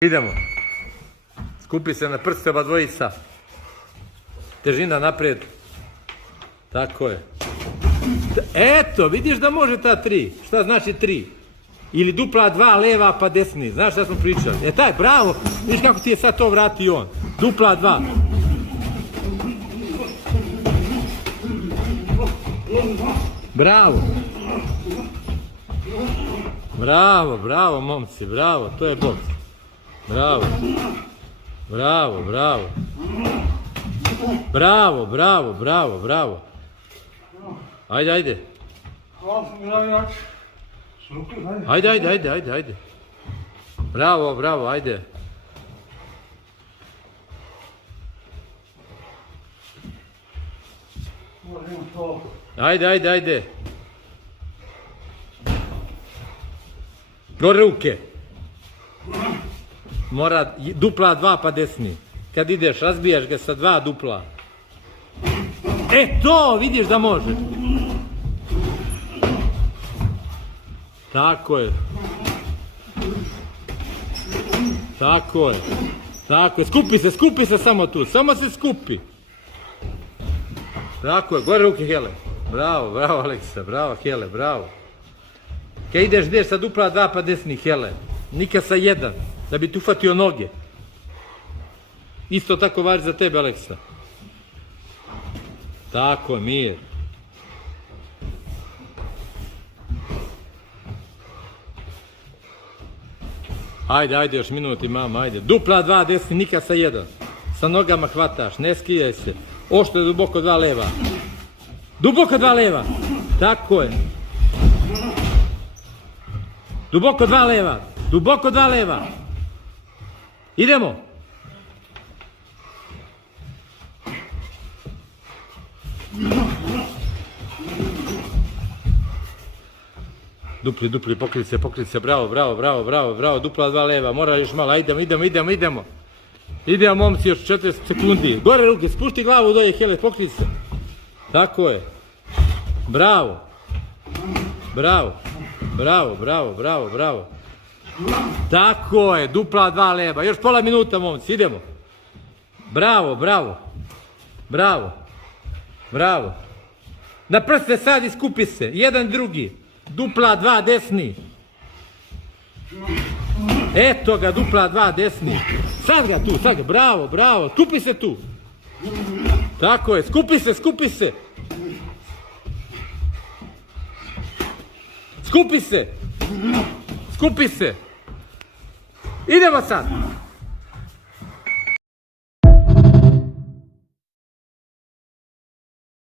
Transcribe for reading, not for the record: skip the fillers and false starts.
Idemo. Skupi se na prste oba dvojica. Težina naprijed. Tako je. Eto, vidiš da može ta 3. Šta znači 3? Ili dupla 2, leva pa desni. Znaš šta smo pričali? Taj, bravo. Vidiš kako ti je sad to vratio on. Dupla 2. Bravo. Bravo, bravo momci, bravo. To je boks. Bravo. Bravo, bravo. Bravo, bravo, bravo, bravo. Ajde, ajde. Ajde, ajde, ajde, ajde, ajde. Bravo, bravo, ajde. Ajde, ajde, ajde. Gore ruke. Mora dupla 2 pa desni. Kad ideš, razbijaš ga sa 2 dupla. To, vidiš da može. Tako je. Tako je. Tako je. Skupi se samo tu. Samo se skupi. Tako je. Gore ruke, Hele. Bravo, bravo, Aleksa. Bravo, Hele, bravo. Kad ideš sa dupla 2 pa desni, Hele. Nikad sa 1. Da bi ti ufatio noge. Isto tako važi za tebe, Aleksa. Tako, mir. Ajde, ajde, još minuti, mama, ajde. Dupla 2 desni, nikad sa 1. Sa nogama hvataš, ne skijaj se. Ošto je duboko 2 leva. Duboko 2 leva. Tako je. Duboko 2 leva. Duboko 2 leva. Idemo. Dupli, pokri se, bravo, bravo, bravo, bravo, bravo, dupla 2 leva, mora još malo, idemo. Idemo, momci, još 40 sekundi. Gore ruke, spušti glavu dolje, Hele, pokri se. Tako je. Bravo. Bravo. Bravo, bravo, bravo, bravo. Tako je, dupla 2 leva, još pola minuta, momci, idemo. Bravo, bravo. Bravo. Bravo. Na prste sad i skupi se, jedan drugi. Dupla 2 desni. Eto ga, dupla 2 desni. Sad ga tu, bravo, bravo. Skupi se tu. Tako je, skupi se. Skupi se. Idemo sad.